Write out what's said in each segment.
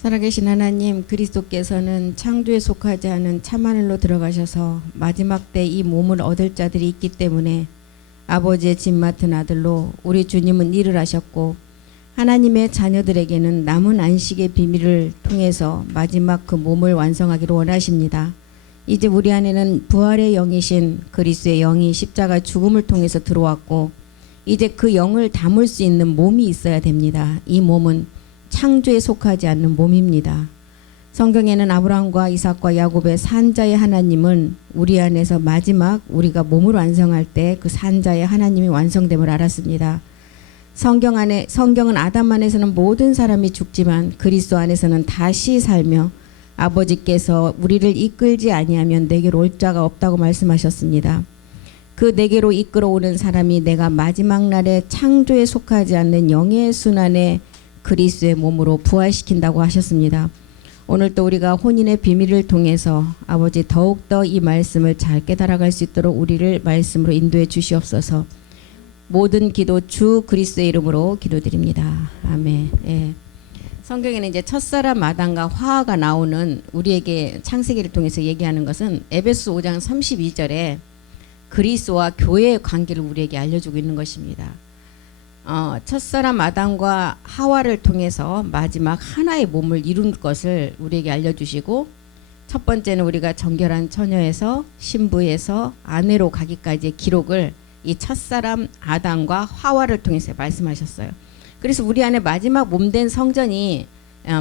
살아계신 하나님, 그리스도께서는 창조에 속하지 않은 참하늘로 들어가셔서 마지막 때 이 몸을 얻을 자들이 있기 때문에 아버지의 짐 맡은 아들로 우리 주님은 일을 하셨고, 하나님의 자녀들에게는 남은 안식의 비밀을 통해서 마지막 그 몸을 완성하기를 원하십니다. 이제 우리 안에는 부활의 영이신 그리스도의 영이 십자가 죽음을 통해서 들어왔고, 이제 그 영을 담을 수 있는 몸이 있어야 됩니다. 이 몸은 창조에 속하지 않는 몸입니다. 성경에는 아브라함과 이삭과 야곱의 산자의 하나님은 우리 안에서 마지막 우리가 몸을 완성할 때 그 산자의 하나님이 완성됨을 알았습니다. 성경은 아담 안에서는 모든 사람이 죽지만 그리스도 안에서는 다시 살며 아버지께서 우리를 이끌지 아니하면 내게로 올 자가 없다고 말씀하셨습니다. 그 내게로 이끌어오는 사람이 내가 마지막 날에 창조에 속하지 않는 영의 순환에 그리스도의 몸으로 부활시킨다고 하셨습니다. 오늘 또 우리가 혼인의 비밀을 통해서 아버지 더욱더 이 말씀을 잘 깨달아갈 수 있도록 우리를 말씀으로 인도해 주시옵소서. 모든 기도 주 그리스도의 이름으로 기도드립니다. 아멘. 예. 성경에는 이제 첫사람 아담과 화가 나오는 우리에게 창세기를 통해서 얘기하는 것은 에베소 5장 32절에 그리스도와 교회의 관계를 우리에게 알려주고 있는 것입니다. 첫사람 아담과 하와를 통해서 마지막 하나의 몸을 이룬 것을 우리에게 알려주시고, 첫 번째는 우리가 정결한 처녀에서 신부에서 아내로 가기까지의 기록을 이 첫사람 아담과 하와를 통해서 말씀하셨어요. 그래서 우리 안에 마지막 몸된 성전이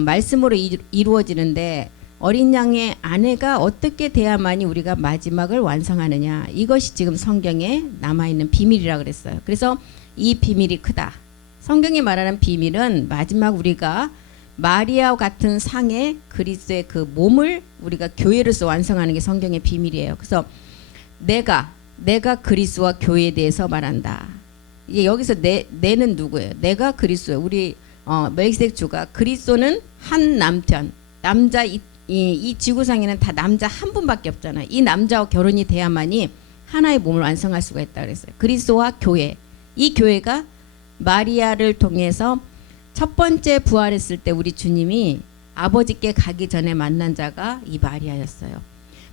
말씀으로 이루어지는데, 어린 양의 아내가 어떻게 돼야만이 우리가 마지막을 완성하느냐, 이것이 지금 성경에 남아있는 비밀이라 그랬어요. 그래서 이 비밀이 크다. 성경이 말하는 비밀은 마지막 우리가 마리아와 같은 상의 그리스도의 그 몸을 우리가 교회로서 완성하는 게 성경의 비밀이에요. 그래서 내가 그리스도와 교회에 대해서 말한다. 이게 여기서 내는 누구예요? 내가 그리스도예요. 우리 멜기세덱 주가 그리스도는 한 남편, 남자 이 지구상에는 다 남자 한 분밖에 없잖아요. 이 남자와 결혼이 돼야만이 하나의 몸을 완성할 수가 있다 그랬어요. 그리스도와 교회. 이 교회가 마리아를 통해서 첫 번째 부활했을 때 우리 주님이 아버지께 가기 전에 만난 자가 이 마리아였어요.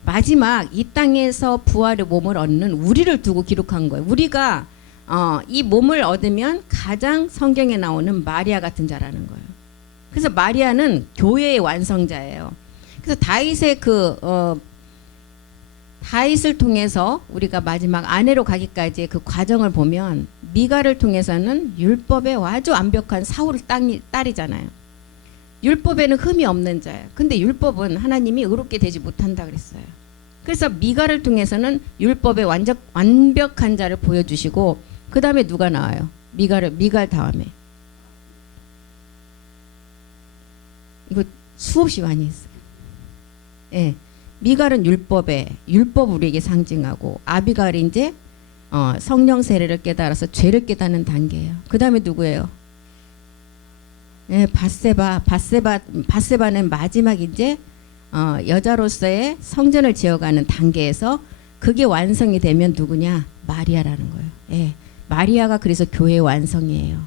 마지막 이 땅에서 부활의 몸을 얻는 우리를 두고 기록한 거예요. 우리가 이 몸을 얻으면 가장 성경에 나오는 마리아 같은 자라는 거예요. 그래서 마리아는 교회의 완성자예요. 그래서 다윗을 통해서 우리가 마지막 아내로 가기까지의 그 과정을 보면, 미가를 통해서는 율법에 아주 완벽한 사울 딸이잖아요. 율법에는 흠이 없는 자예요. 근데 율법은 하나님이 의롭게 되지 못한다 그랬어요. 그래서 미가를 통해서는 율법의 완벽한 자를 보여주시고, 그 다음에 누가 나와요? 미갈 다음에 이거 수없이 많이 했어요. 예. 미갈은 율법 우리에게 상징하고, 아비갈이 이제 성령 세례를 깨달아서 죄를 깨닫는 단계예요. 그 다음에 누구예요? 예, 바세바는 마지막 이제 여자로서의 성전을 지어가는 단계에서 그게 완성이 되면 누구냐? 마리아라는 거예요. 예, 마리아가 그래서 교회의 완성이에요.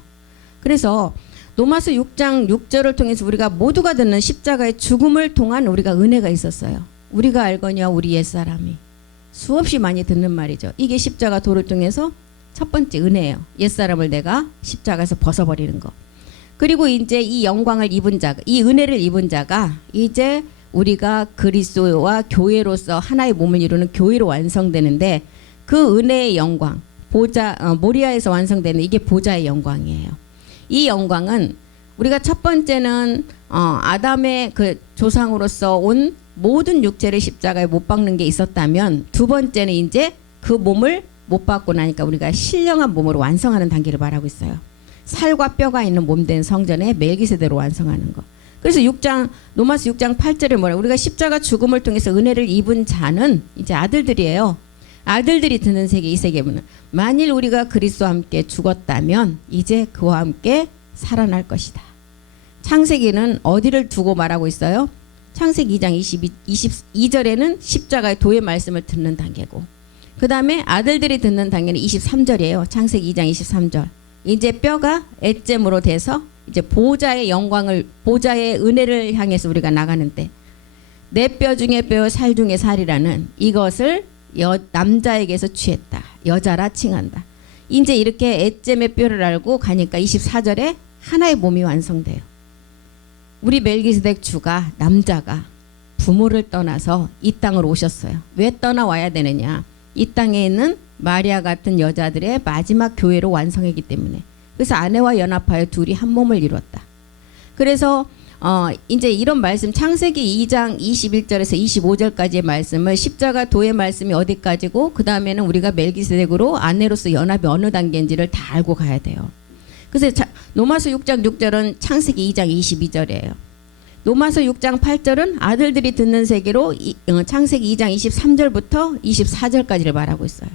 그래서 로마서 6장 6절을 통해서 우리가 모두가 듣는 십자가의 죽음을 통한 우리가 은혜가 있었어요. 우리가 알거니와 우리 옛사람이. 수없이 많이 듣는 말이죠. 이게 십자가 도를 통해서 첫 번째 은혜예요. 옛사람을 내가 십자가에서 벗어버리는 거. 그리고 이제 이 영광을 입은 자가, 이 은혜를 입은 자가 이제 우리가 그리스도와 교회로서 하나의 몸을 이루는 교회로 완성되는데, 그 은혜의 영광, 모리아에서 완성되는 이게 보좌의 영광이에요. 이 영광은 우리가 첫 번째는 아담의 그 조상으로서 온 모든 육체를 십자가에 못 박는 게 있었다면, 두 번째는 이제 그 몸을 못 박고 나니까 우리가 신령한 몸으로 완성하는 단계를 말하고 있어요. 살과 뼈가 있는 몸된 성전에 멜기세덱으로 완성하는 거. 그래서 로마서 6장 8절에 뭐라, 우리가 십자가 죽음을 통해서 은혜를 입은 자는 이제 아들들이에요. 아들들이 드는 세계, 이 세계는 만일 우리가 그리스도와 함께 죽었다면 이제 그와 함께 살아날 것이다. 창세기는 어디를 두고 말하고 있어요? 창세기 2장 22절에는 십자가의 도의 말씀을 듣는 단계고, 그 다음에 아들들이 듣는 단계는 23절이에요. 창세기 2장 23절. 이제 뼈가 애잼으로 돼서 이제 보좌의 영광을, 보좌의 은혜를 향해서 우리가 나가는데, 내 뼈 중에 뼈, 살 중에 살이라는 이것을 남자에게서 취했다. 여자라 칭한다. 이제 이렇게 에젬의 뼈를 알고 가니까 24절에 하나의 몸이 완성돼요. 우리 멜기세덱 주가, 남자가 부모를 떠나서 이 땅으로 오셨어요. 왜 떠나와야 되느냐? 이 땅에 있는 마리아 같은 여자들의 마지막 교회로 완성했기 때문에. 그래서 아내와 연합하여 둘이 한 몸을 이뤘다. 그래서 이제 이런 말씀, 창세기 2장 21절에서 25절까지의 말씀을, 십자가 도의 말씀이 어디까지고 그 다음에는 우리가 멜기세덱으로 아내로서 연합이 어느 단계인지를 다 알고 가야 돼요. 그래서 로마서 6장 6절은 창세기 2장 22절이에요. 로마서 6장 8절은 아들들이 듣는 세계로 창세기 2장 23절부터 24절까지를 말하고 있어요.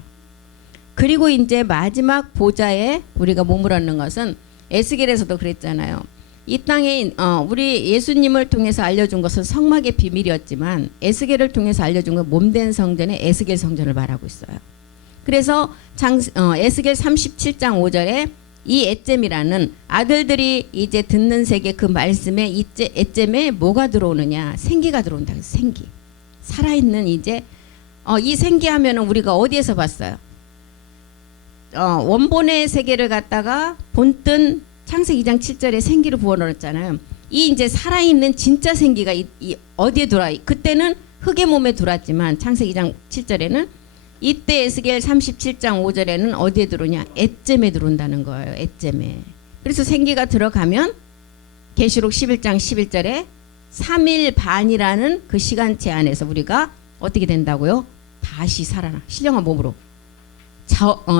그리고 이제 마지막 보좌에 우리가 몸을 얻는 것은 에스겔에서도 그랬잖아요. 이 땅에 우리 예수님을 통해서 알려준 것은 성막의 비밀이었지만 에스겔을 통해서 알려준 건 몸된 성전의 에스겔 성전을 말하고 있어요. 그래서 에스겔 37장 5절에 이 에젬이라는 아들들이 이제 듣는 세계 그 말씀에 에젬에 뭐가 들어오느냐? 생기가 들어온다. 생기. 살아있는 이제 이 생기하면은 우리가 어디에서 봤어요? 원본의 세계를 갖다가 본뜬 창세기 2장 7절에 생기를 부어넣었잖아요. 이 이제 살아있는 진짜 생기가 어디에 들어와? 그때는 흙의 몸에 들어왔지만 창세기 2장 7절에는 이때 에스겔 37장 5절에는 어디에 들어오냐? 에젬에 들어온다는 거예요. 에젬에. 그래서 생기가 들어가면 계시록 11장 11절에 3일 반이라는 그 시간체 안에서 우리가 어떻게 된다고요? 다시 살아나. 신령한 몸으로.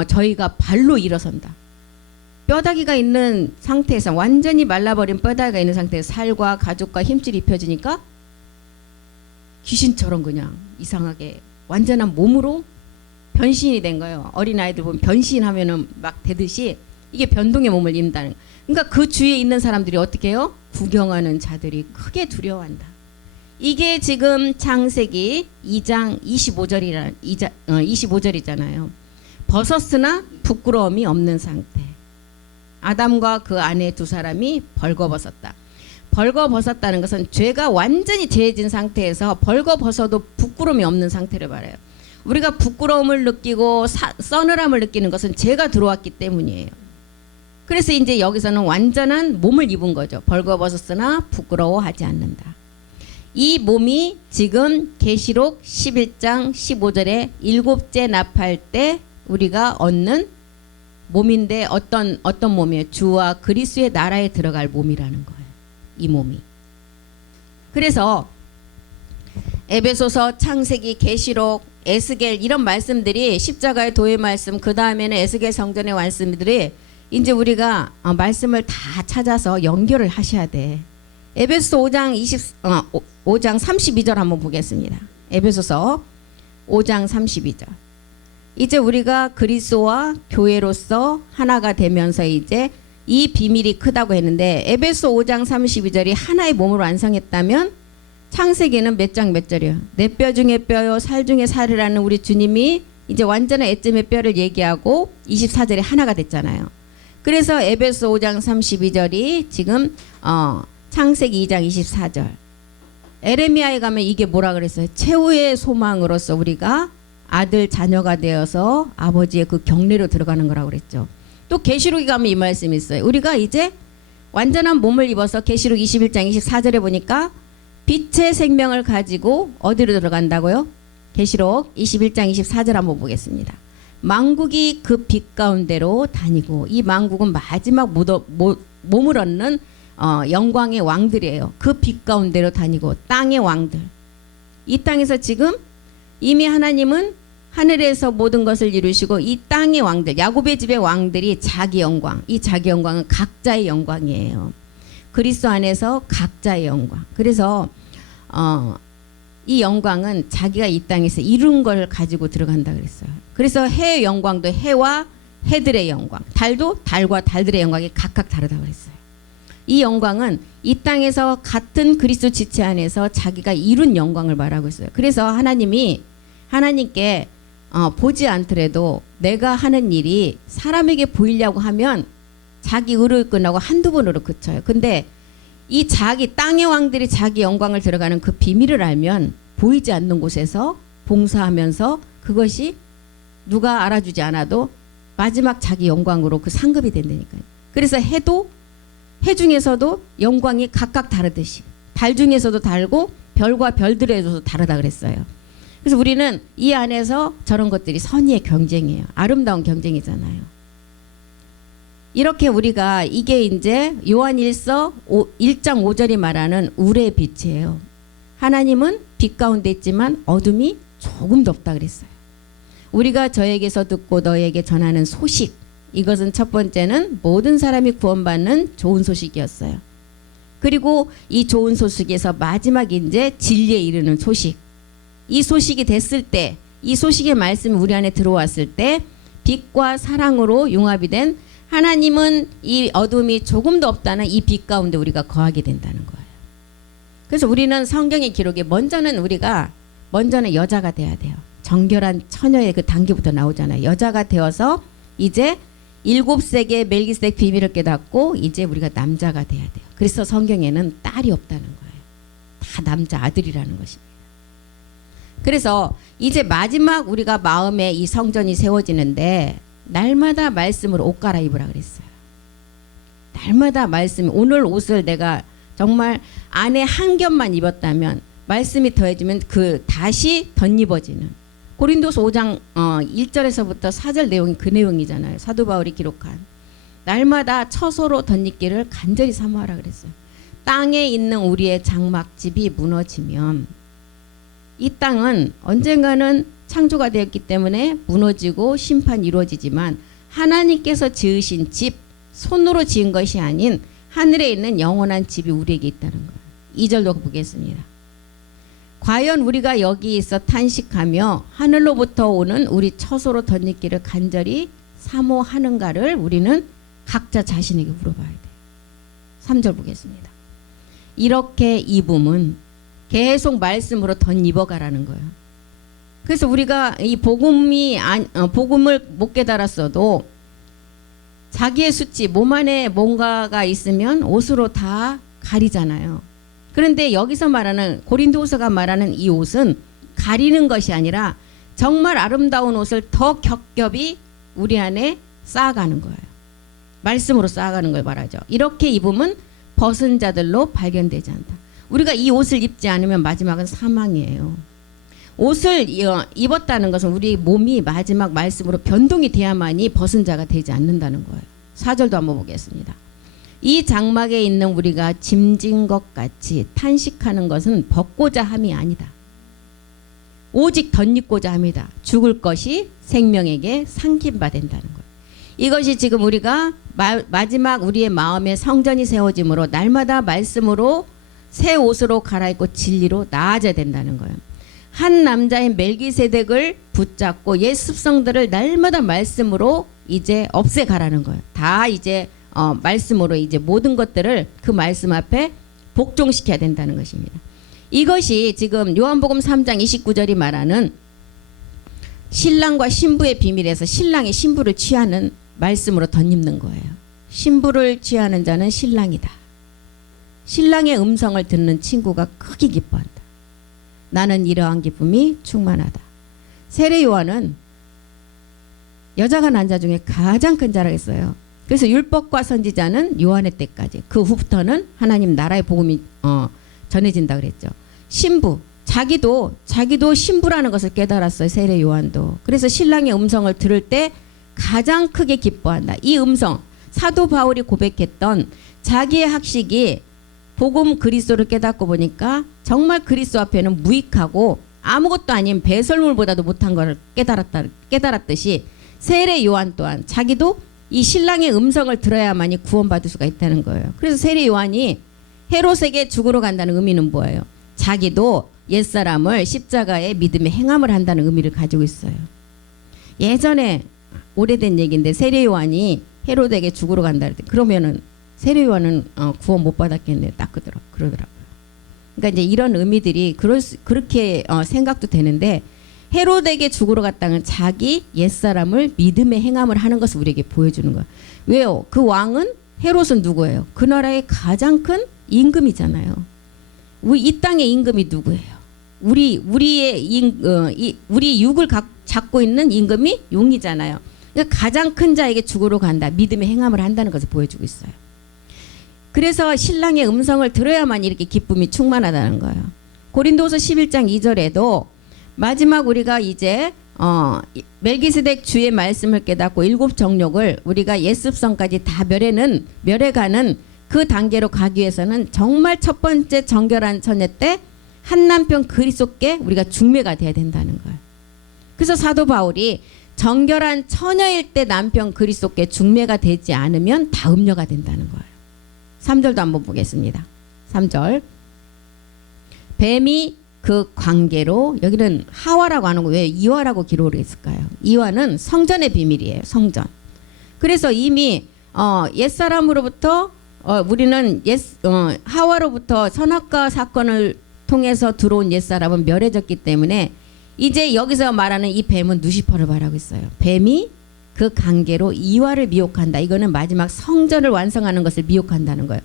저희가 발로 일어선다. 뼈다귀가 있는 상태에서, 완전히 말라버린 뼈다귀가 있는 상태에서 살과 가죽과 힘줄이 입혀지니까 귀신처럼 그냥 이상하게 완전한 몸으로 변신이 된 거예요. 어린아이들 보면 변신하면은 막 되듯이 이게 변동의 몸을 입는다는 거예요. 그러니까 그 주위에 있는 사람들이 어떻게 해요? 구경하는 자들이 크게 두려워한다. 이게 지금 창세기 2장 25절이잖아요. 벗었으나 부끄러움이 없는 상태. 아담과 그 아내 두 사람이 벌거벗었다. 벌거벗었다는 것은 죄가 완전히 죄진 상태에서 벌거벗어도 부끄러움이 없는 상태를 말해요. 우리가 부끄러움을 느끼고 서늘함을 느끼는 것은 죄가 들어왔기 때문이에요. 그래서 이제 여기서는 완전한 몸을 입은 거죠. 벌거벗었으나 부끄러워하지 않는다. 이 몸이 지금 계시록 11장 15절에 일곱째 납할 때 우리가 얻는 몸인데 어떤 몸이에요? 주와 그리스도의 나라에 들어갈 몸이라는 거예요. 이 몸이. 그래서 에베소서, 창세기, 계시록, 에스겔 이런 말씀들이 십자가의 도의 말씀, 그 다음에는 에스겔 성전의 말씀들이 이제 우리가 말씀을 다 찾아서 연결을 하셔야 돼. 에베소서 5장 32절 한번 보겠습니다. 에베소서 5장 32절. 이제 우리가 그리스도와 교회로서 하나가 되면서 이제 이 비밀이 크다고 했는데, 에베소 5장 32절이 하나의 몸을 완성했다면 창세기는 몇 장 몇 절이요? 내 뼈 중에 뼈요 살 중에 살이라는 우리 주님이 이제 완전한 에젬의 뼈를 얘기하고 24절에 하나가 됐잖아요. 그래서 에베소 5장 32절이 지금 창세기 2장 24절. 에레미야에 가면 이게 뭐라 그랬어요? 최후의 소망으로서 우리가 아들 자녀가 되어서 아버지의 그 경례로 들어가는 거라고 그랬죠. 또 계시록에 가면 이 말씀이 있어요. 우리가 이제 완전한 몸을 입어서 계시록 21장 24절에 보니까 빛의 생명을 가지고 어디로 들어간다고요? 계시록 21장 24절 한번 보겠습니다. 만국이 그 빛 가운데로 다니고, 이 만국은 마지막 몸을 얻는 영광의 왕들이에요. 그 빛 가운데로 다니고, 땅의 왕들. 이 땅에서 지금 이미 하나님은 하늘에서 모든 것을 이루시고, 이 땅의 왕들, 야곱의 집의 왕들이 자기 영광, 이 자기 영광은 각자의 영광이에요. 그리스도 안에서 각자의 영광. 그래서 이 영광은 자기가 이 땅에서 이룬 걸 가지고 들어간다 그랬어요. 그래서 해의 영광도 해와 해들의 영광, 달도 달과 달들의 영광이 각각 다르다고 그랬어요. 이 영광은 이 땅에서 같은 그리스도 지체 안에서 자기가 이룬 영광을 말하고 있어요. 그래서 하나님께 보지 않더라도 내가 하는 일이 사람에게 보이려고 하면 자기 의로 끝나고 한두 번으로 그쳐요. 근데 이 자기 땅의 왕들이 자기 영광을 들어가는 그 비밀을 알면 보이지 않는 곳에서 봉사하면서 그것이 누가 알아주지 않아도 마지막 자기 영광으로 그 상급이 된다니까요. 그래서 해도 해 중에서도 영광이 각각 다르듯이 달 중에서도 다르고 별과 별들에서도 다르다 그랬어요. 그래서 우리는 이 안에서 저런 것들이 선의의 경쟁이에요. 아름다운 경쟁이잖아요. 이렇게 우리가 이게 이제 요한일서 1장 5절이 말하는 우레의 빛이에요. 하나님은 빛 가운데 있지만 어둠이 조금도 없다 그랬어요. 우리가 저에게서 듣고 너에게 전하는 소식, 이것은 첫 번째는 모든 사람이 구원받는 좋은 소식이었어요. 그리고 이 좋은 소식에서 마지막 이제 진리에 이르는 소식. 이 소식이 됐을 때, 이 소식의 말씀이 우리 안에 들어왔을 때 빛과 사랑으로 융합이 된 하나님은 이 어둠이 조금도 없다는 이 빛 가운데 우리가 거하게 된다는 거예요. 그래서 우리는 성경의 기록에 먼저는 여자가 돼야 돼요. 정결한 처녀의 그 단계부터 나오잖아요. 여자가 되어서 이제 7세기의 멜기세덱 비밀을 깨닫고 이제 우리가 남자가 돼야 돼요. 그래서 성경에는 딸이 없다는 거예요. 다 남자 아들이라는 것입니다. 그래서 이제 마지막 우리가 마음에 이 성전이 세워지는데 날마다 말씀으로 옷 갈아입으라 그랬어요. 날마다 말씀. 오늘 옷을 내가 정말 안에 한 겹만 입었다면 말씀이 더해지면 그 다시 덧입어지는 고린도서 5장 1절에서부터 4절 내용이 그 내용이잖아요. 사도 바울이 기록한 날마다 처소로 덧입기를 간절히 사모하라 그랬어요. 땅에 있는 우리의 장막집이 무너지면 이 땅은 언젠가는 창조가 되었기 때문에 무너지고 심판이 이루어지지만 하나님께서 지으신 집, 손으로 지은 것이 아닌 하늘에 있는 영원한 집이 우리에게 있다는 거예요. 2절도 보겠습니다. 과연 우리가 여기에서 탄식하며 하늘로부터 오는 우리 처소로 덧입기를 간절히 사모하는가를 우리는 각자 자신에게 물어봐야 돼요. 3절 보겠습니다. 이렇게 입음은 계속 말씀으로 덧입어가라는 거예요. 그래서 우리가 이 복음을 못 깨달았어도 자기의 수치, 몸 안에 뭔가가 있으면 옷으로 다 가리잖아요. 그런데 여기서 말하는 고린도후서가 말하는 이 옷은 가리는 것이 아니라 정말 아름다운 옷을 더 겹겹이 우리 안에 쌓아가는 거예요. 말씀으로 쌓아가는 걸 말하죠. 이렇게 입으면 벗은 자들로 발견되지 않다. 우리가 이 옷을 입지 않으면 마지막은 사망이에요. 옷을 입었다는 것은 우리 몸이 마지막 말씀으로 변동이 돼야만이 벗은 자가 되지 않는다는 거예요. 4절도 한번 보겠습니다. 이 장막에 있는 우리가 짐진 것 같이 탄식하는 것은 벗고자 함이 아니다. 오직 덧입고자 합니다. 죽을 것이 생명에게 상김바 된다는 거예요. 이것이 지금 우리가 마지막 우리의 마음에 성전이 세워짐으로 날마다 말씀으로 새 옷으로 갈아입고 진리로 나아져야 된다는 거예요. 한 남자인 멜기세덱을 붙잡고 옛 습성들을 날마다 말씀으로 이제 없애가라는 거예요. 다 이제 말씀으로 이제 모든 것들을 그 말씀 앞에 복종시켜야 된다는 것입니다. 이것이 지금 요한복음 3장 29절이 말하는 신랑과 신부의 비밀에서 신랑이 신부를 취하는 말씀으로 덧입는 거예요. 신부를 취하는 자는 신랑이다. 신랑의 음성을 듣는 친구가 크게 기뻐한다. 나는 이러한 기쁨이 충만하다. 세례 요한은 여자가 난 자 중에 가장 큰 자라고 했어요. 그래서 율법과 선지자는 요한의 때까지, 그 후부터는 하나님 나라의 복음이 전해진다 그랬죠. 신부, 자기도 신부라는 것을 깨달았어요. 세례 요한도. 그래서 신랑의 음성을 들을 때 가장 크게 기뻐한다. 이 음성, 사도 바울이 고백했던 자기의 학식이 복음 그리스도를 깨닫고 보니까 정말 그리스도 앞에는 무익하고 아무것도 아닌 배설물보다도 못한 것을 깨달았듯이 세례 요한 또한 자기도 이 신랑의 음성을 들어야만이 구원받을 수가 있다는 거예요. 그래서 세례 요한이 헤롯에게 죽으러 간다는 의미는 뭐예요? 자기도 옛사람을 십자가에 믿음의 행함을 한다는 의미를 가지고 있어요. 예전에 오래된 얘기인데 세례 요한이 헤롯에게 죽으러 간다 그랬더니 그러면은 세례 요한은 구원 못 받았겠네 딱 그러더라고요. 그러니까 이제 이런 의미들이 그렇게 생각도 되는데 헤롯에게 죽으러 갔다는 자기 옛사람을 믿음의 행함을 하는 것을 우리에게 보여주는 거예요. 왜요? 그 왕은 헤롯은 누구예요? 그 나라의 가장 큰 임금이잖아요. 이 땅의 임금이 누구예요? 우리 육을 잡고 있는 임금이 용이잖아요. 그러니까 가장 큰 자에게 죽으러 간다. 믿음의 행함을 한다는 것을 보여주고 있어요. 그래서 신랑의 음성을 들어야만 이렇게 기쁨이 충만하다는 거예요. 고린도서 11장 2절에도 마지막 우리가 이제 멜기세덱 주의 말씀을 깨닫고 7 정욕을 우리가 예습성까지 다 멸해가는 그 단계로 가기 위해서는 정말 첫 번째 정결한 처녀 때 한 남편 그리스도께 우리가 중매가 돼야 된다는 거예요. 그래서 사도 바울이 정결한 처녀일 때 남편 그리스도께 중매가 되지 않으면 다 음녀가 된다는 거예요. 3절도 한번 보겠습니다. 3절. 뱀이 그 관계로, 여기는 하와라고 하는 거 왜 이와라고 기록을 했을까요? 이와는 성전의 비밀이에요. 성전. 그래서 이미 옛사람으로부터 우리는 하와로부터 선악과 사건을 통해서 들어온 옛사람은 멸해졌기 때문에 이제 여기서 말하는 이 뱀은 누시퍼를 말하고 있어요. 뱀이 그 관계로 이와를 미혹한다. 이거는 마지막 성전을 완성하는 것을 미혹한다는 거예요.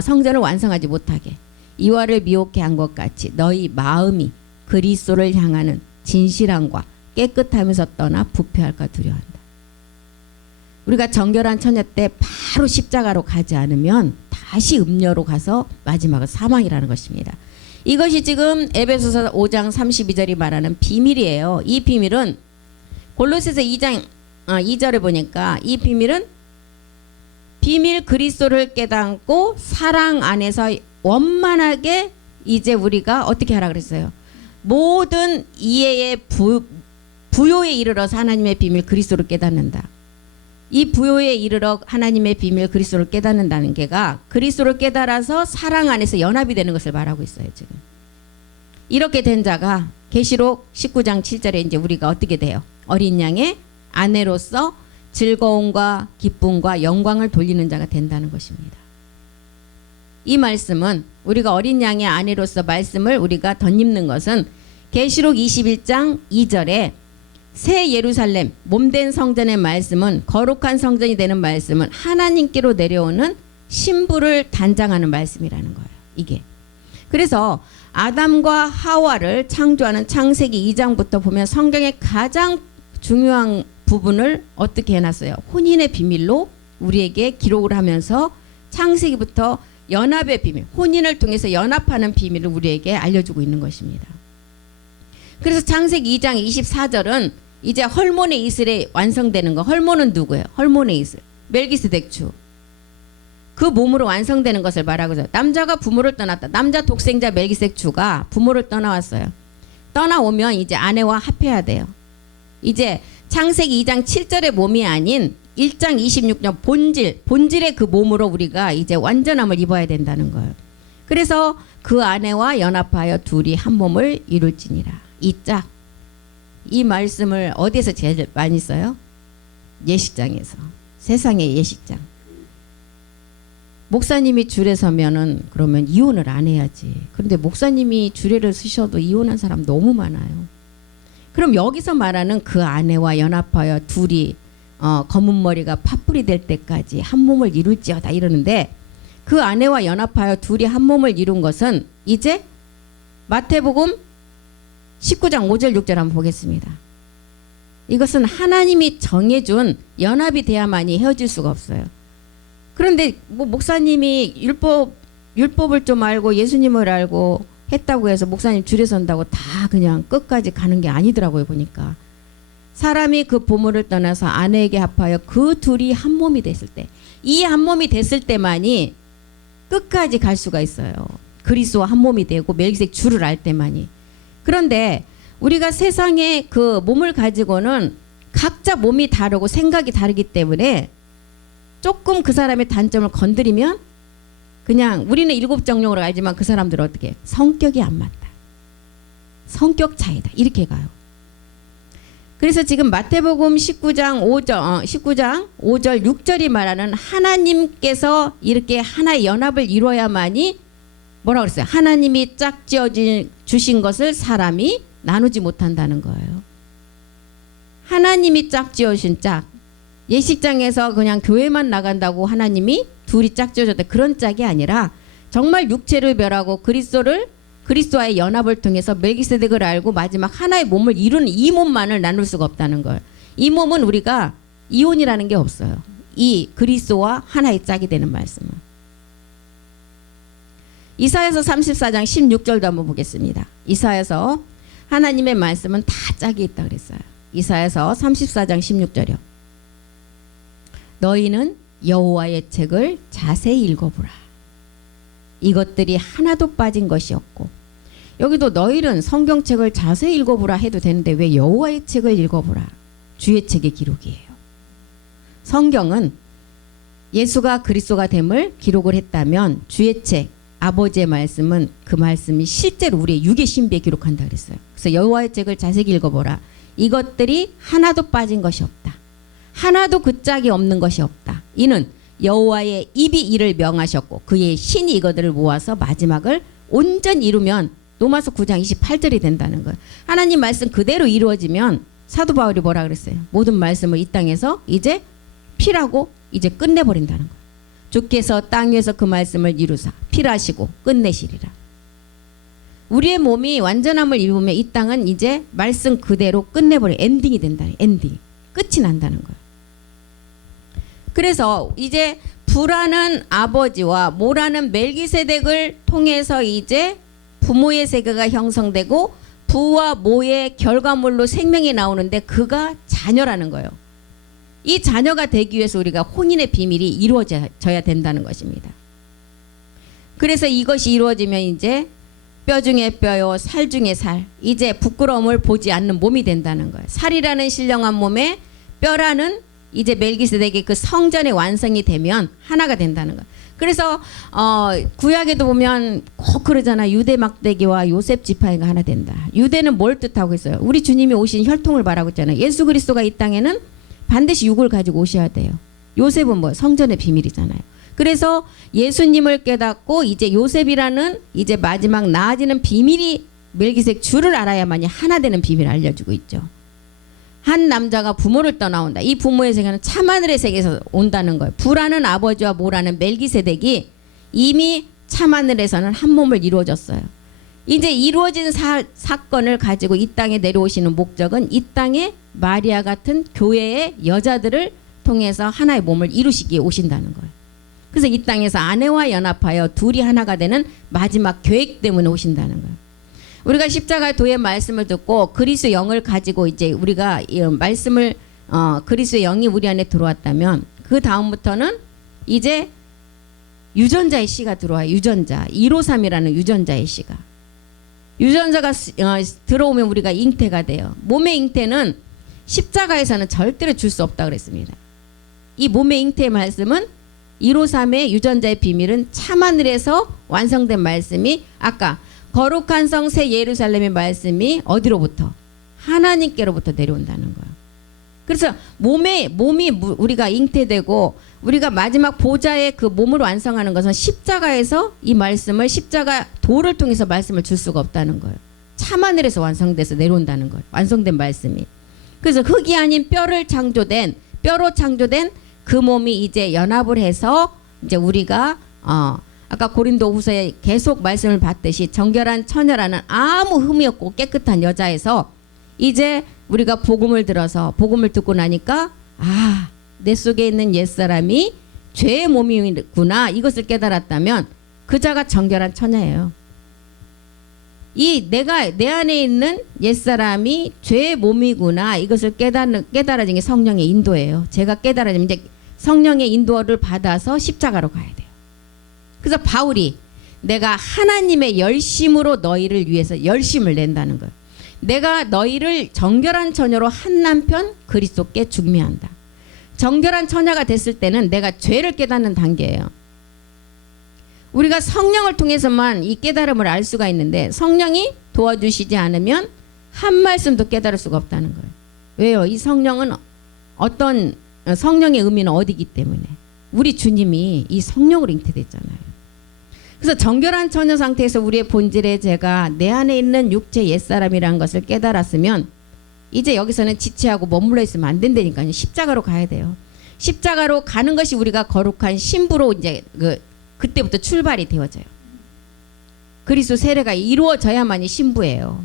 성전을 완성하지 못하게. 이와를 미혹해 한 것 같이 너희 마음이 그리스도를 향하는 진실함과 깨끗하면서 떠나 부패할까 두려워한다. 우리가 정결한 처녀 때 바로 십자가로 가지 않으면 다시 음녀로 가서 마지막은 사망이라는 것입니다. 이것이 지금 에베소서 5장 32절이 말하는 비밀이에요. 이 비밀은 골로새서 2장 2절에 보니까 이 비밀은 비밀 그리스도를 깨닫고 사랑 안에서 원만하게 이제 우리가 어떻게 하라 그랬어요? 모든 이해의 부요에 이르러서 하나님의 비밀 그리스도를 깨닫는다. 이 부요에 이르러 하나님의 비밀 그리스도를 깨닫는다는 게가 그리스도를 깨달아서 사랑 안에서 연합이 되는 것을 말하고 있어요. 지금 이렇게 된 자가 계시록 19장 7절에 이제 우리가 어떻게 돼요? 어린 양의 아내로서 즐거움과 기쁨과 영광을 돌리는 자가 된다는 것입니다. 이 말씀은 우리가 어린 양의 아내로서 말씀을 우리가 덧입는 것은 계시록 21장 2절에 새 예루살렘 몸된 성전의 말씀은 거룩한 성전이 되는 말씀은 하나님께로 내려오는 신부를 단장하는 말씀이라는 거예요. 이게. 그래서 아담과 하와를 창조하는 창세기 2장부터 보면 성경의 가장 중요한 부분을 어떻게 해놨어요? 혼인의 비밀로 우리에게 기록을 하면서 창세기부터 연합의 비밀, 혼인을 통해서 연합하는 비밀을 우리에게 알려주고 있는 것입니다. 그래서 창세기 2장 24절은 이제 헐몬의 이슬이 완성되는 거. 헐몬은 누구예요? 헐몬의 이슬. 멜기세덱 주. 그 몸으로 완성되는 것을 말하고 있어요. 남자가 부모를 떠났다. 남자 독생자 멜기세덱 주가 부모를 떠나왔어요. 떠나오면 이제 아내와 합해야 돼요. 이제 창세기 2장 7절의 몸이 아닌 1장 26절 본질의 그 몸으로 우리가 이제 완전함을 입어야 된다는 거예요. 그래서 그 아내와 연합하여 둘이 한 몸을 이룰지니라. 이 말씀을 어디에서 제일 많이 써요? 예식장에서. 세상의 예식장. 목사님이 줄에 서면은 그러면 이혼을 안 해야지. 그런데 목사님이 줄에를 쓰셔도 이혼한 사람 너무 많아요. 그럼 여기서 말하는 그 아내와 연합하여 둘이 검은 머리가 팥불이 될 때까지 한 몸을 이룰지어다 이러는데 그 아내와 연합하여 둘이 한 몸을 이룬 것은 이제 마태복음 19장 5절 6절 한번 보겠습니다. 이것은 하나님이 정해준 연합이 돼야만이 헤어질 수가 없어요. 그런데 뭐 목사님이 율법을 좀 알고 예수님을 알고 했다고 해서 목사님 줄에 선다고 다 그냥 끝까지 가는 게 아니더라고요. 보니까 사람이 그 부모를 떠나서 아내에게 합하여 그 둘이 한 몸이 됐을 때, 이 한 몸이 됐을 때만이 끝까지 갈 수가 있어요. 그리스도와 한 몸이 되고 멜기세덱 주를 알 때만이. 그런데 우리가 세상에 그 몸을 가지고는 각자 몸이 다르고 생각이 다르기 때문에 조금 그 사람의 단점을 건드리면 그냥 우리는 7 정령으로 알지만 그 사람들은 어떻게 성격이 안 맞다. 성격 차이다. 이렇게 가요. 그래서 지금 마태복음 19장 5절 6절이 말하는 하나님께서 이렇게 하나의 연합을 이루어야만이 뭐라고 그랬어요? 하나님이 짝지어 주신 것을 사람이 나누지 못한다는 거예요. 하나님이 짝지어신 짝, 예식장에서 그냥 교회만 나간다고 하나님이 둘이 짝지어졌다, 그런 짝이 아니라 정말 육체를 멸하고 그리스도와의 연합을 통해서 멜기세덱을 알고 마지막 하나의 몸을 이루는 이 몸만을 나눌 수가 없다는 거예요. 이 몸은 우리가 이혼이라는 게 없어요. 이 그리스도와 하나의 짝이 되는 말씀은. 이사야서 34장 16절도 한번 보겠습니다. 이사야서 하나님의 말씀은 다 짝이 있다 그랬어요. 이사야서 34장 16절이요. 너희는 여호와의 책을 자세히 읽어보라. 이것들이 하나도 빠진 것이 없고, 여기도 너희는 성경책을 자세히 읽어보라 해도 되는데 왜 여호와의 책을 읽어보라? 주의 책의 기록이에요. 성경은 예수가 그리스도가 됨을 기록을 했다면 주의 책, 아버지의 말씀은 그 말씀이 실제로 우리의 육의 신비에 기록한다 그랬어요. 그래서 여호와의 책을 자세히 읽어보라. 이것들이 하나도 빠진 것이 없다. 하나도 그 짝이 없는 것이 없다. 이는 여호와의 입이 이를 명하셨고 그의 신이 이것들을 모아서 마지막을 온전히 이루면 로마서 9장 28절이 된다는 거예요. 하나님 말씀 그대로 이루어지면 사도 바울이 뭐라 그랬어요? 모든 말씀을 이 땅에서 이제 필하고 이제 끝내버린다는 거예요. 주께서 땅 위에서 그 말씀을 이루사 필하시고 끝내시리라. 우리의 몸이 완전함을 입으면 이 땅은 이제 말씀 그대로 끝내버려 엔딩이 된다는, 엔딩, 끝이 난다는 거예요. 그래서 이제 부라는 아버지와 모라는 멜기세덱을 통해서 이제 부모의 세계가 형성되고 부와 모의 결과물로 생명이 나오는데 그가 자녀라는 거예요. 이 자녀가 되기 위해서 우리가 혼인의 비밀이 이루어져야 된다는 것입니다. 그래서 이것이 이루어지면 이제 뼈 중에 뼈요 살 중에 살, 이제 부끄러움을 보지 않는 몸이 된다는 거예요. 살이라는 신령한 몸에 뼈라는 이제 멜기세덱의 그 성전의 완성이 되면 하나가 된다는 거예요. 그래서 구약에도 보면 꼭 그러잖아. 유대 막대기와 요셉 지파이가 하나 된다. 유대는 뭘 뜻하고 있어요? 우리 주님이 오신 혈통을 말하고 있잖아요. 예수 그리스도가 이 땅에는 반드시 육을 가지고 오셔야 돼요. 요셉은 뭐 성전의 비밀이잖아요. 그래서 예수님을 깨닫고 이제 요셉이라는 이제 마지막 나아지는 비밀이 멜기세덱 주를 알아야만이 하나 되는 비밀을 알려주고 있죠. 한 남자가 부모를 떠나온다. 이 부모의 세계는 참하늘의 세계에서 온다는 거예요. 부라는 아버지와 모라는 멜기세덱이 이미 참하늘에서는 한 몸을 이루어졌어요. 이제 이루어진 사건을 가지고 이 땅에 내려오시는 목적은 이 땅에 마리아 같은 교회의 여자들을 통해서 하나의 몸을 이루시기에 오신다는 거예요. 그래서 이 땅에서 아내와 연합하여 둘이 하나가 되는 마지막 계획 때문에 오신다는 거예요. 우리가 십자가 도의 말씀을 듣고 그리스도의 영을 가지고 이제 우리가 이 말씀을 그리스도의 영이 우리 안에 들어왔다면 그 다음부터는 이제 유전자의 씨가 들어와요. 유전자 153이라는 유전자의 씨가, 유전자가 들어오면 우리가 잉태가 돼요. 몸의 잉태는 십자가에서는 절대로 줄 수 없다 그랬습니다. 이 몸의 잉태의 말씀은 153의 유전자의 비밀은 참하늘에서 완성된 말씀이 아까 거룩한 성 새 예루살렘의 말씀이 어디로부터? 하나님께로부터 내려온다는 거예요. 그래서 몸이 우리가 잉태되고 우리가 마지막 보좌의 그 몸을 완성하는 것은 십자가에서 이 말씀을 십자가 도를 통해서 말씀을 줄 수가 없다는 거예요. 참하늘에서 완성돼서 내려온다는 거예요. 완성된 말씀이. 그래서 흙이 아닌 뼈로 창조된 그 몸이 이제 연합을 해서 이제 우리가 아까 고린도후서에 계속 말씀을 봤듯이 정결한 처녀라는 아무 흠이 없고 깨끗한 여자에서 이제 우리가 복음을 들어서 복음을 듣고 나니까 내 속에 있는 옛사람이 죄의 몸이구나 이것을 깨달았다면 그 자가 정결한 처녀예요. 이 내가 내 안에 있는 옛사람이 죄의 몸이구나 이것을 깨달아진 게 성령의 인도예요. 제가 깨달아지면 이제 성령의 인도를 받아서 십자가로 가야 돼요. 그래서 바울이 내가 하나님의 열심으로 너희를 위해서 열심을 낸다는 거예요. 내가 너희를 정결한 처녀로 한 남편 그리스도께 중매한다. 정결한 처녀가 됐을 때는 내가 죄를 깨닫는 단계예요. 우리가 성령을 통해서만 이 깨달음을 알 수가 있는데 성령이 도와주시지 않으면 한 말씀도 깨달을 수가 없다는 거예요. 왜요? 이 성령은 어떤 성령의 의미는 어디기 때문에 우리 주님이 이 성령으로 잉태됐잖아요. 그래서 정결한 처녀 상태에서 우리의 본질의 죄가 내 안에 있는 육체 옛사람이라는 것을 깨달았으면 이제 여기서는 지체하고 머물러 있으면 안 된다니까요. 십자가로 가야 돼요. 십자가로 가는 것이 우리가 거룩한 신부로 이제 그때부터 출발이 되어져요. 그리스도 세례가 이루어져야만이 신부예요.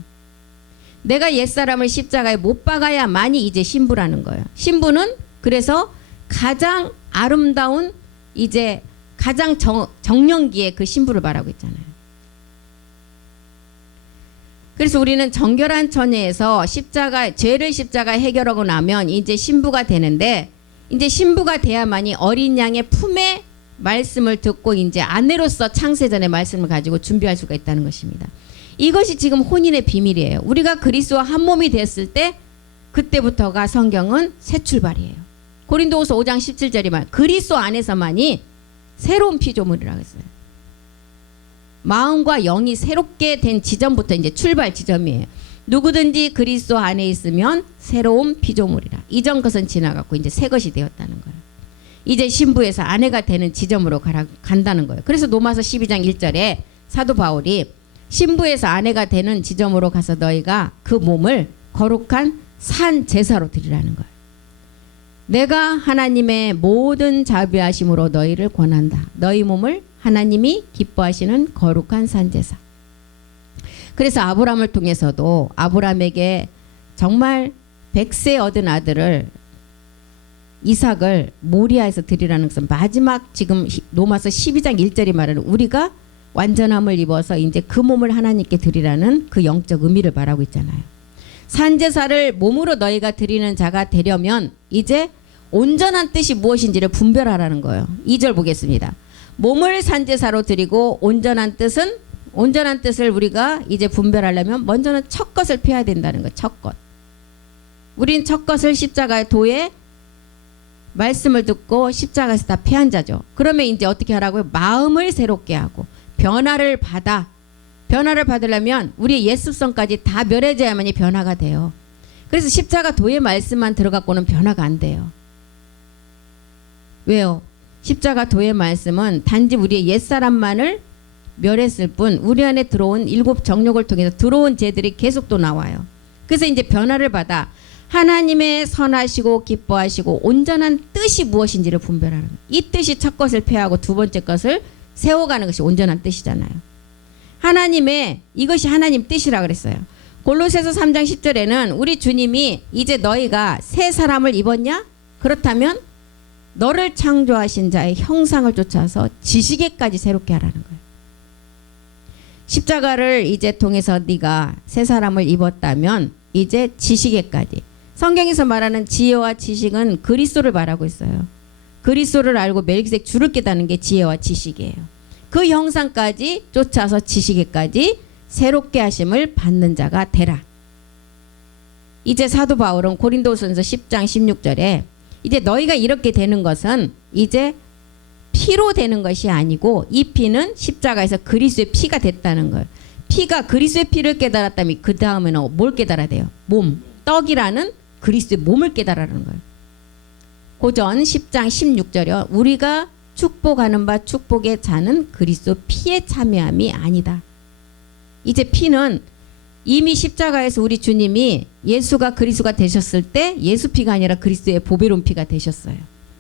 내가 옛사람을 십자가에 못 박아야만이 이제 신부라는 거예요. 신부는 그래서 가장 아름다운 이제 가장 정령기의 그 신부를 말하고 있잖아요. 그래서 우리는 정결한 처녀에서 죄를 십자가에 해결하고 나면 이제 신부가 되는데, 이제 신부가 돼야만이 어린 양의 품에 말씀을 듣고 이제 아내로서 창세전의 말씀을 가지고 준비할 수가 있다는 것입니다. 이것이 지금 혼인의 비밀이에요. 우리가 그리스도와 한 몸이 됐을 때 그때부터가 성경은 새 출발이에요. 고린도후서 5장 17절이 말 그리스도 안에서만이 새로운 피조물이라고 했어요. 마음과 영이 새롭게 된 지점부터 이제 출발 지점이에요. 누구든지 그리스도 안에 있으면 새로운 피조물이라. 이전 것은 지나갔고 이제 새 것이 되었다는 거예요. 이제 신부에서 아내가 되는 지점으로 간다는 거예요. 그래서 로마서 12장 1절에 사도 바울이 신부에서 아내가 되는 지점으로 가서 너희가 그 몸을 거룩한 산 제사로 드리라는 거예요. 내가 하나님의 모든 자비하심으로 너희를 권한다. 너희 몸을 하나님이 기뻐하시는 거룩한 산 제사. 그래서 아브라함을 통해서도 아브라함에게 정말 100세 얻은 아들을 이삭을 모리아에서 드리라는 것은 마지막 지금 로마서 12장 1절이 말하는 우리가 완전함을 입어서 이제 그 몸을 하나님께 드리라는 그 영적 의미를 말하고 있잖아요. 산제사를 몸으로 너희가 드리는 자가 되려면 이제 온전한 뜻이 무엇인지를 분별하라는 거예요. 2절 보겠습니다. 몸을 산제사로 드리고 온전한 뜻을 우리가 이제 분별하려면 먼저는 첫 것을 펴야 된다는 거예요. 첫 것. 우린 첫 것을 십자가에 도에 말씀을 듣고 십자가에서 다 패한 자죠. 그러면 이제 어떻게 하라고요? 마음을 새롭게 하고 변화를 받으려면 우리의 옛 습성까지 다 멸해져야만이 변화가 돼요. 그래서 십자가 도의 말씀만 들어갖고는 변화가 안 돼요. 왜요? 십자가 도의 말씀은 단지 우리의 옛사람만을 멸했을 뿐 우리 안에 들어온 7 정욕을 통해서 들어온 죄들이 계속 또 나와요. 그래서 이제 변화를 받아 하나님의 선하시고 기뻐하시고 온전한 뜻이 무엇인지를 분별하는 거예요. 이 뜻이 첫 것을 폐하고 두 번째 것을 세워가는 것이 온전한 뜻이잖아요. 이것이 하나님 뜻이라 그랬어요. 골로새서 3장 10절에는 우리 주님이 이제 너희가 새 사람을 입었냐? 그렇다면 너를 창조하신 자의 형상을 쫓아서 지식에까지 새롭게 하라는 거예요. 십자가를 이제 통해서 네가 새 사람을 입었다면 이제 지식에까지. 성경에서 말하는 지혜와 지식은 그리스도를 말하고 있어요. 그리스도를 알고 멜기세덱 주를 깨닫는 게 지혜와 지식이에요. 그 형상까지 쫓아서 지식에까지 새롭게 하심을 받는 자가 되라. 이제 사도 바울은 고린도전서 10장 16절에 이제 너희가 이렇게 되는 것은 이제 피로 되는 것이 아니고 이 피는 십자가에서 그리스도의 피가 됐다는 거예요. 피가 그리스도의 피를 깨달았다면 그 다음에는 뭘 깨달아야 돼요? 몸, 떡이라는 그리스도의 몸을 깨달으라는 거예요. 고전 10장 16절이요. 우리가 축복하는 바 축복의 자는 그리스도 피에 참여함이 아니다. 이제 피는 이미 십자가에서 우리 주님이 예수가 그리스도가 되셨을 때 예수 피가 아니라 그리스도의 보배로운 피가 되셨어요.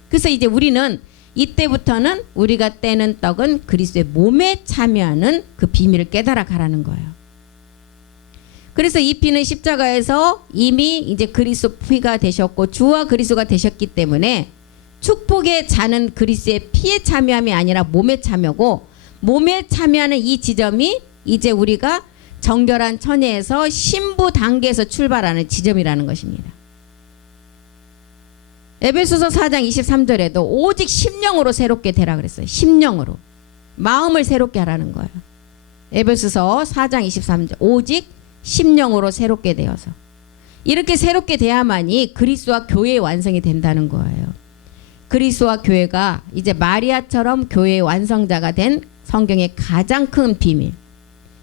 그래서 이제 우리는 이때부터는 우리가 떼는 떡은 그리스도의 몸에 참여하는 그 비밀을 깨달아 가라는 거예요. 그래서 이 피는 십자가에서 이미 이제 그리스도 피가 되셨고 주와 그리스도가 되셨기 때문에 축복의 자는 그리스도의 피에 참여함이 아니라 몸에 참여고 몸에 참여하는 이 지점이 이제 우리가 정결한 처녀에서 신부 단계에서 출발하는 지점이라는 것입니다. 에베소서 4장 23절에도 오직 심령으로 새롭게 되라 그랬어요. 심령으로. 마음을 새롭게 하라는 거예요. 에베소서 4장 23절 오직 심령으로 새롭게 되어서 이렇게 새롭게 돼야만이 그리스도와 교회의 완성이 된다는 거예요. 그리스도와 교회가 이제 마리아처럼 교회의 완성자가 된 성경의 가장 큰 비밀.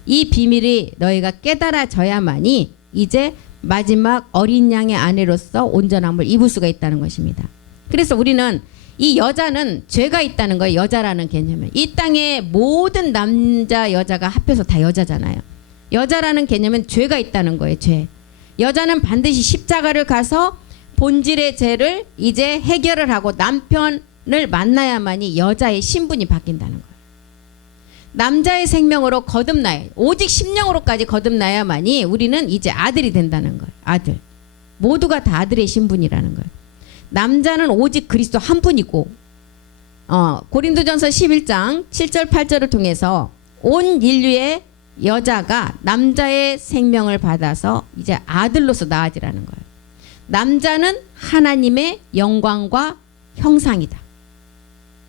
이 비밀이 너희가 깨달아져야만이 이제 마지막 어린 양의 아내로서 온전함을 입을 수가 있다는 것입니다. 그래서 우리는 이 여자는 죄가 있다는 거예요. 여자라는 개념은. 이 땅에 모든 남자 여자가 합해서 다 여자잖아요. 여자라는 개념은 죄가 있다는 거예요. 죄. 여자는 반드시 십자가를 가서 본질의 죄를 이제 해결을 하고 남편을 만나야만이 여자의 신분이 바뀐다는 거예요. 남자의 생명으로 거듭나요. 오직 심령으로까지 거듭나야만이 우리는 이제 아들이 된다는 거예요. 아들. 모두가 다 아들의 신분이라는 거예요. 남자는 오직 그리스도 한 분이고 고린도전서 11장 7절 8절을 통해서 온 인류의 여자가 남자의 생명을 받아서 이제 아들로서 나아지라는 거예요. 남자는 하나님의 영광과 형상이다.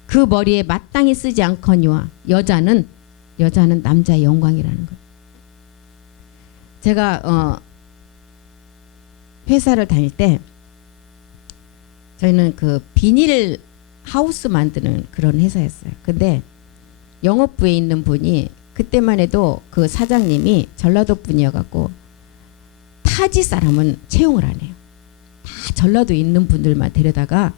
그 머리에 마땅히 쓰지 않거니와 여자는 남자의 영광이라는 거예요. 제가 회사를 다닐 때 저희는 그 비닐 하우스 만드는 그런 회사였어요. 근데 영업부에 있는 분이 그때만 해도 그 사장님이 전라도 분이어갖고 타지 사람은 채용을 안 해요. 다 전라도에 있는 분들만 데려다가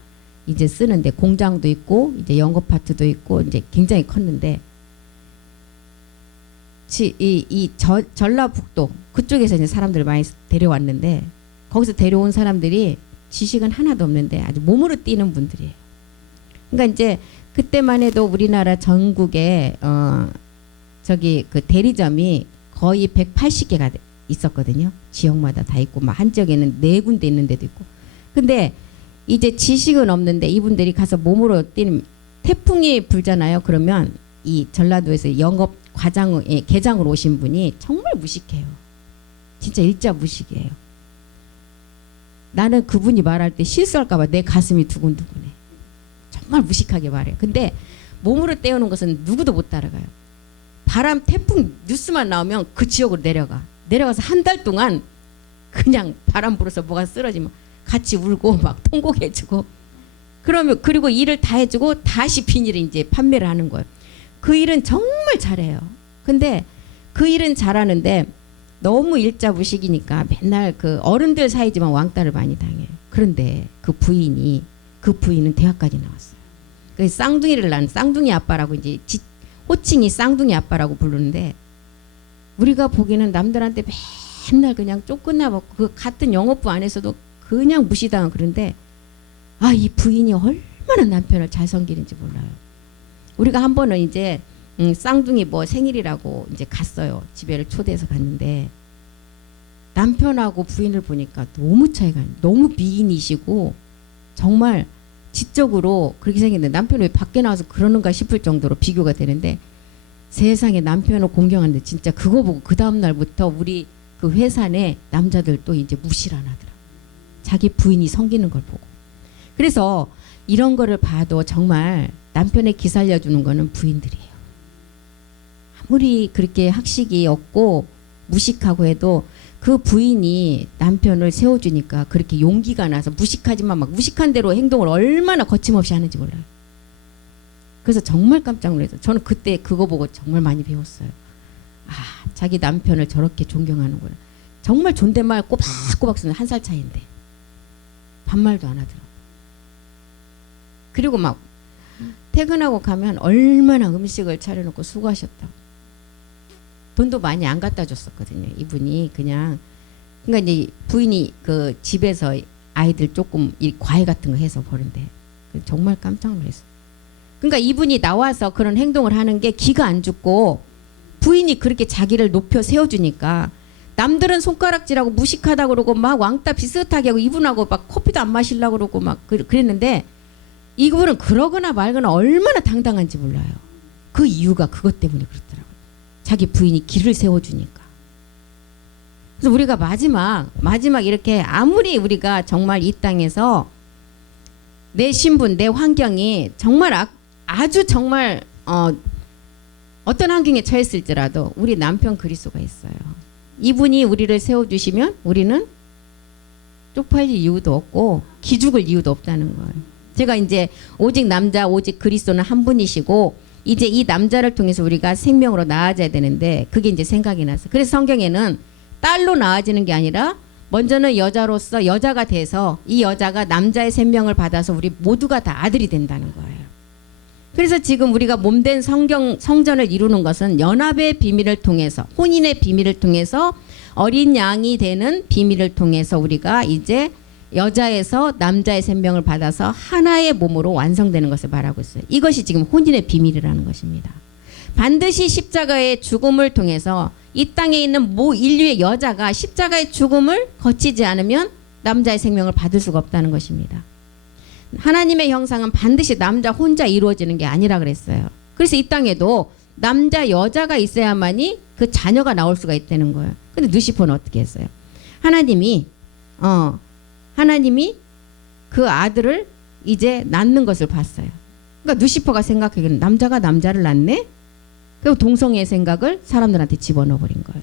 이제 쓰는데 공장도 있고 이제 영업 파트도 있고 이제 굉장히 컸는데 전라북도 그쪽에서 이제 사람들 많이 데려왔는데 거기서 데려온 사람들이 지식은 하나도 없는데 아주 몸으로 뛰는 분들이에요. 그러니까 이제 그때만 해도 우리나라 전국에 저기 그 대리점이 거의 180개가 있었거든요. 지역마다 다 있고 막 한 지역에는 4군데 있는 데도 있고. 근데 이제 지식은 없는데 이분들이 가서 몸으로 뛰는 태풍이 불잖아요. 그러면 이 전라도에서 영업 계장으로 오신 분이 정말 무식해요. 진짜 일자 무식이에요. 나는 그분이 말할 때 실수할까 봐 내 가슴이 두근두근해. 정말 무식하게 말해요. 근데 몸으로 떼우는 것은 누구도 못 따라가요. 바람, 태풍 뉴스만 나오면 그 지역으로 내려가서 한 달 동안 그냥 바람 불어서 뭐가 쓰러지면 같이 울고 막 통곡해주고 그러면 그리고 일을 다 해주고 다시 비닐을 이제 판매를 하는 거예요. 그 일은 정말 잘해요. 근데 그 일은 잘하는데 너무 일자무식이니까 맨날 그 어른들 사이지만 왕따를 많이 당해요. 그런데 그 부인은 대학까지 나왔어요. 그 쌍둥이를 낳은 쌍둥이 아빠라고 이제 호칭이 쌍둥이 아빠라고 부르는데 우리가 보기에는 남들한테 맨날 그냥 쫓겨나먹고 그 같은 영업부 안에서도 그냥 무시당하고 그런데 이 부인이 얼마나 남편을 잘 섬기는지 몰라요. 우리가 한 번은 이제 쌍둥이 뭐 생일이라고 이제 갔어요. 집에를 초대해서 갔는데 남편하고 부인을 보니까 너무 차이가 나요. 너무 미인이시고 정말 지적으로 그렇게 생겼는데 남편이 왜 밖에 나와서 그러는가 싶을 정도로 비교가 되는데 세상에 남편을 공경하는데 진짜 그거 보고 그 다음 날부터 우리 그 회사 내 남자들도 이제 무시를 안 하더라. 자기 부인이 섬기는 걸 보고. 그래서 이런 거를 봐도 정말 남편에 기살려주는 거는 부인들이에요. 아무리 그렇게 학식이 없고 무식하고 해도 그 부인이 남편을 세워주니까 그렇게 용기가 나서 무식하지만 막 무식한 대로 행동을 얼마나 거침없이 하는지 몰라요. 그래서 정말 깜짝 놀랐어요. 저는 그때 그거 보고 정말 많이 배웠어요. 자기 남편을 저렇게 존경하는구나. 정말 존댓말 꼬박꼬박 쓰는 1살 차이인데 반말도 안 하더라고요. 그리고 막 퇴근하고 가면 얼마나 음식을 차려놓고 수고하셨다고. 돈도 많이 안 갖다 줬었거든요. 이분이 그러니까 이제 부인이 그 집에서 아이들 조금 이 과일 같은 거 해서 버린대. 정말 깜짝 놀랐어요. 그러니까 이분이 나와서 그런 행동을 하는 게 기가 안 죽고 부인이 그렇게 자기를 높여 세워주니까 남들은 손가락질하고 무식하다 그러고 막 왕따 비슷하게 하고 이분하고 막 커피도 안 마시려고 그러고 막 그랬는데 이분은 그러거나 말거나 얼마나 당당한지 몰라요. 그 이유가 그것 때문에 그렇더라고요. 자기 부인이 길을 세워주니까. 그래서 우리가 마지막 이렇게 아무리 우리가 정말 이 땅에서 내 신분, 내 환경이 정말 아주 정말 어떤 환경에 처했을지라도 우리 남편 그리스도가 있어요. 이분이 우리를 세워주시면 우리는 쪽팔릴 이유도 없고 기죽을 이유도 없다는 거예요. 제가 이제 오직 남자 오직 그리스도는 한 분이시고 이제 이 남자를 통해서 우리가 생명으로 나아져야 되는데 그게 이제 생각이 나서 그래서 성경에는 딸로 나아지는 게 아니라 먼저는 여자로서 여자가 돼서 이 여자가 남자의 생명을 받아서 우리 모두가 다 아들이 된다는 거예요. 그래서 지금 우리가 몸된 성전을 이루는 것은 연합의 비밀을 통해서, 혼인의 비밀을 통해서, 어린 양이 되는 비밀을 통해서 우리가 이제 여자에서 남자의 생명을 받아서 하나의 몸으로 완성되는 것을 말하고 있어요. 이것이 지금 혼인의 비밀이라는 것입니다. 반드시 십자가의 죽음을 통해서 이 땅에 있는 인류의 여자가 십자가의 죽음을 거치지 않으면 남자의 생명을 받을 수가 없다는 것입니다. 하나님의 형상은 반드시 남자 혼자 이루어지는 게 아니라 그랬어요. 그래서 이 땅에도 남자 여자가 있어야만이 그 자녀가 나올 수가 있다는 거예요. 근데 누시퍼는 어떻게 했어요? 하나님이 그 아들을 이제 낳는 것을 봤어요. 그러니까 누시퍼가 생각하기에는 남자가 남자를 낳네? 그리고 동성애의 생각을 사람들한테 집어넣어 버린 거예요.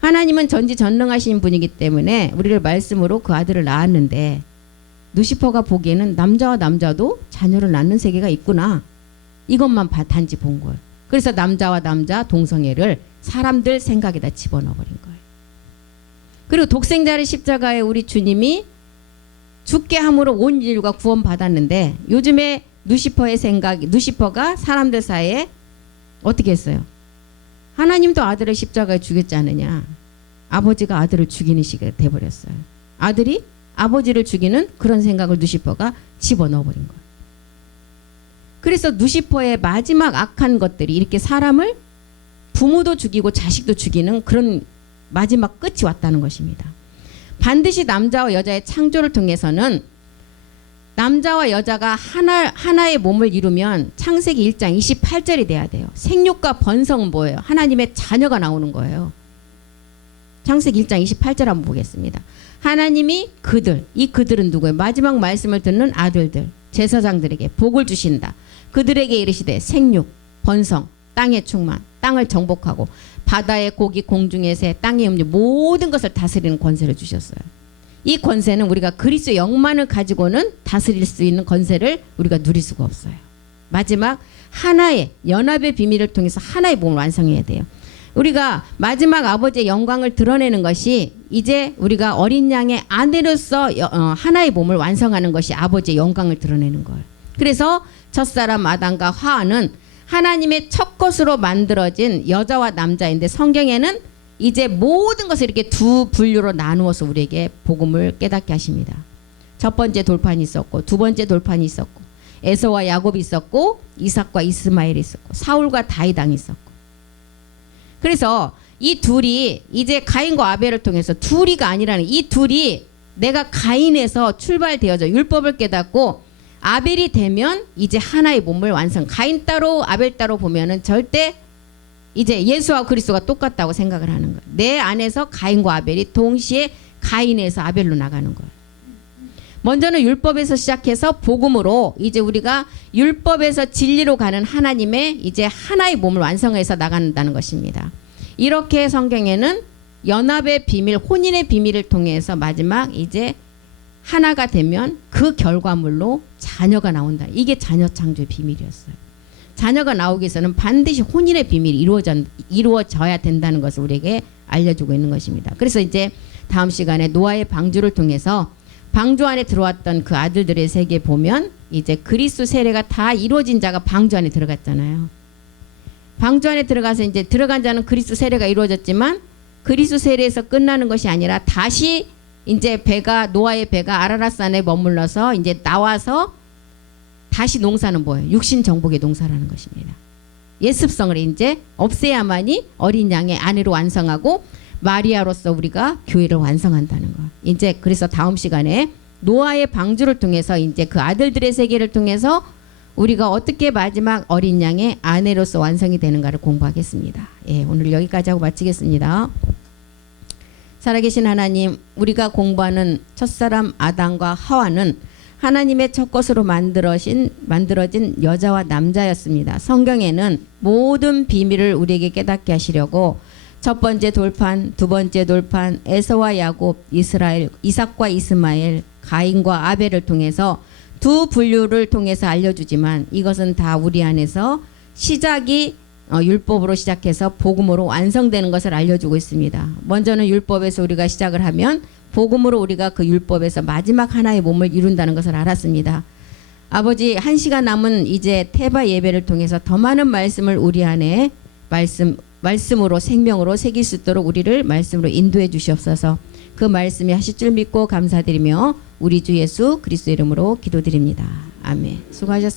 하나님은 전지전능하신 분이기 때문에 우리를 말씀으로 그 아들을 낳았는데 누시퍼가 보기에는 남자와 남자도 자녀를 낳는 세계가 있구나. 이것만 단지 본 거예요. 그래서 남자와 남자 동성애를 사람들 생각에다 집어넣어 버린 거예요. 그리고 독생자를 십자가에 우리 주님이 죽게 함으로 온 인류가 구원받았는데 요즘에 누시퍼가 사람들 사이에 어떻게 했어요? 하나님도 아들을 십자가에 죽였지 않느냐. 아버지가 아들을 죽이는 시기가 돼버렸어요. 아들이 아버지를 죽이는 그런 생각을 누시퍼가 집어넣어버린 거예요. 그래서 누시퍼의 마지막 악한 것들이 이렇게 사람을 부모도 죽이고 자식도 죽이는 그런 마지막 끝이 왔다는 것입니다. 반드시 남자와 여자의 창조를 통해서는 남자와 여자가 하나의 몸을 이루면 창세기 1장 28절이 돼야 돼요. 생육과 번성은 뭐예요? 하나님의 자녀가 나오는 거예요. 창세기 1장 28절 한번 보겠습니다. 하나님이 이 그들은 누구예요? 마지막 말씀을 듣는 아들들, 제사장들에게 복을 주신다. 그들에게 이르시되 생육, 번성, 땅의 충만, 땅을 정복하고 바다의 고기, 공중의 새, 땅의 음료 모든 것을 다스리는 권세를 주셨어요. 이 권세는 우리가 그리스도의 영만을 가지고는 다스릴 수 있는 권세를 우리가 누릴 수가 없어요. 마지막 하나의 연합의 비밀을 통해서 하나의 몸을 완성해야 돼요. 우리가 마지막 아버지의 영광을 드러내는 것이 이제 우리가 어린 양의 아내로서 하나의 몸을 완성하는 것이 아버지의 영광을 드러내는 거예요. 그래서 첫사람 아담과 하와는 하나님의 첫 것으로 만들어진 여자와 남자인데 성경에는 이제 모든 것을 이렇게 두 분류로 나누어서 우리에게 복음을 깨닫게 하십니다. 첫 번째 돌판이 있었고 두 번째 돌판이 있었고 에서와 야곱이 있었고 이삭과 이스마엘이 있었고 사울과 다윗왕이 있었고 그래서 이 둘이 이제 가인과 아벨을 통해서 둘이가 아니라는 이 둘이 내가 가인에서 출발되어져 율법을 깨닫고 아벨이 되면 이제 하나의 몸을 완성. 가인 따로 아벨 따로 보면은 절대 이제 예수와 그리스도가 똑같다고 생각을 하는 거예요. 내 안에서 가인과 아벨이 동시에 가인에서 아벨로 나가는 거예요. 먼저는 율법에서 시작해서 복음으로 이제 우리가 율법에서 진리로 가는 하나님의 이제 하나의 몸을 완성해서 나간다는 것입니다. 이렇게 성경에는 연합의 비밀, 혼인의 비밀을 통해서 마지막 이제 하나가 되면 그 결과물로 자녀가 나온다. 이게 자녀 창조의 비밀이었어요. 자녀가 나오기 위해서는 반드시 혼인의 비밀이 이루어져야 된다는 것을 우리에게 알려주고 있는 것입니다. 그래서 이제 다음 시간에 노아의 방주를 통해서 방주 안에 들어왔던 그 아들들의 세계에 보면 이제 그리스도 세례가 다 이루어진 자가 방주 안에 들어갔잖아요. 방주 안에 들어가서 이제 들어간 자는 그리스도 세례가 이루어졌지만 그리스도 세례에서 끝나는 것이 아니라 다시 이제 노아의 배가 아라랏산에 머물러서 이제 나와서 다시 농사는 뭐예요? 육신 정복의 농사라는 것입니다. 예습성을 이제 없애야만이 어린 양의 아내로 완성하고 마리아로서 우리가 교회를 완성한다는 거. 이제 그래서 다음 시간에 노아의 방주를 통해서 이제 그 아들들의 세계를 통해서 우리가 어떻게 마지막 어린 양의 아내로서 완성이 되는가를 공부하겠습니다. 예, 오늘 여기까지 하고 마치겠습니다. 살아계신 하나님, 우리가 공부하는 첫사람 아담과 하와는 하나님의 첫 것으로 만들어진 여자와 남자였습니다. 성경에는 모든 비밀을 우리에게 깨닫게 하시려고 첫 번째 돌판, 두 번째 돌판, 에서와 야곱, 이삭과 이스마엘, 가인과 아벨을 통해서 두 분류를 통해서 알려주지만 이것은 다 우리 안에서 시작이 율법으로 시작해서 복음으로 완성되는 것을 알려주고 있습니다. 먼저는 율법에서 우리가 시작을 하면 복음으로 우리가 그 율법에서 마지막 하나의 몸을 이룬다는 것을 알았습니다. 아버지, 1시간 남은 이제 태바 예배를 통해서 더 많은 말씀을 우리 안에 말씀으로 생명으로 새길 수 있도록 우리를 말씀으로 인도해 주시옵소서. 그 말씀이 하실 줄 믿고 감사드리며 우리 주 예수 그리스도 이름으로 기도드립니다. 아멘. 수고하셨습니다.